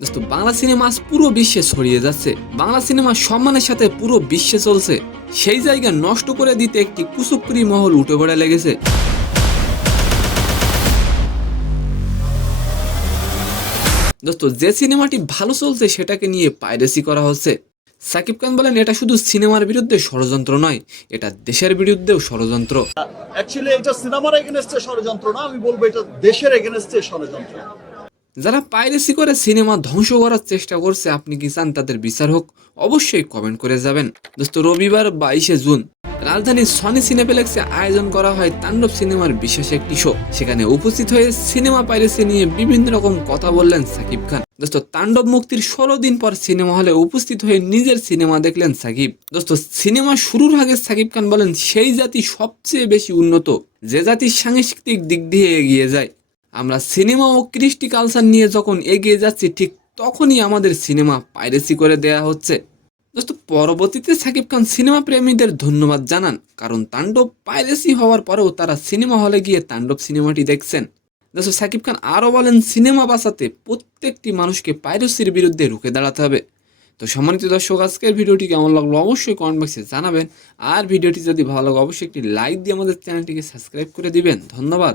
দোস্ত বাংলা সিনেমা আজ পুরো বিশ্বে ছড়িয়ে যাচ্ছে। বাংলা সিনেমা সম্মানের সাথে পুরো বিশ্বে চলছে। সেই জায়গা নষ্ট করে দিতে একটি কুচক্রী মহল উঠে পড়ে লেগেছে। দোস্ত যে সিনেমাটি ভালো চলছে সেটাকে নিয়ে পাইরেসি করা হচ্ছে। সাকিব খান বলেন এটা শুধু সিনেমার বিরুদ্ধে ষড়যন্ত্র নয়, এটা দেশের বিরুদ্ধেও ষড়যন্ত্র। অ্যাকচুয়ালি এটা সিনেমার এগেনস্টে ষড়যন্ত্র না, আমি বলবো এটা দেশের এগেনস্টে ষড়যন্ত্র। যারা পাইরেসি করে সিনেমা ধ্বংস করার চেষ্টা করছে, আপনি কি চান তাদের বিচার হোক? অবশ্যই কমেন্ট করে যাবেন। দোস্ত রবিবার 22শে জুন রাজধানীর সনি সিনেপ্লেক্সে আয়োজন করা হয় তাণ্ডব সিনেমার বিশেষ একটি শো। সেখানে উপস্থিত হয়ে সিনেমা পাইরেসি নিয়ে বিভিন্ন রকম কথা বললেন সাকিব খান। দোস্ত তাণ্ডব মুক্তির 16 দিন পর সিনেমা হলে উপস্থিত হয়ে নিজের সিনেমা দেখলেন সাকিব। দোস্ত সিনেমা শুরুর আগে সাকিব খান বলেন সেই জাতি সবচেয়ে বেশি উন্নত যে জাতি সাংস্কৃতিক দিক দিয়ে এগিয়ে যায়। আমরা সিনেমা ও কৃষ্টি কালচার নিয়ে যখন এগিয়ে যাচ্ছি, ঠিক তখনই আমাদের সিনেমা পাইরেসি করে দেয়া হচ্ছে। দোস্ত পরবর্তীতে সাকিব খান সিনেমা প্রেমীদের ধন্যবাদ জানান, কারণ তাণ্ডব পাইরেসি হওয়ার পরেও তারা সিনেমা হলে গিয়ে তাণ্ডব সিনেমাটি দেখছেন। দোস্ত সাকিব খান আরও বলেন সিনেমা বাঁচাতে প্রত্যেকটি মানুষকে পাইরেসির বিরুদ্ধে রুখে দাঁড়াতে হবে। তো সম্মানিত দর্শক, আজকের ভিডিওটি কেমন লাগলো অবশ্যই কমেন্ট বক্সে জানাবেন। আর ভিডিওটি যদি ভালো লাগে অবশ্যই একটি লাইক দিয়ে আমাদের চ্যানেলটিকে সাবস্ক্রাইব করে দিবেন। ধন্যবাদ।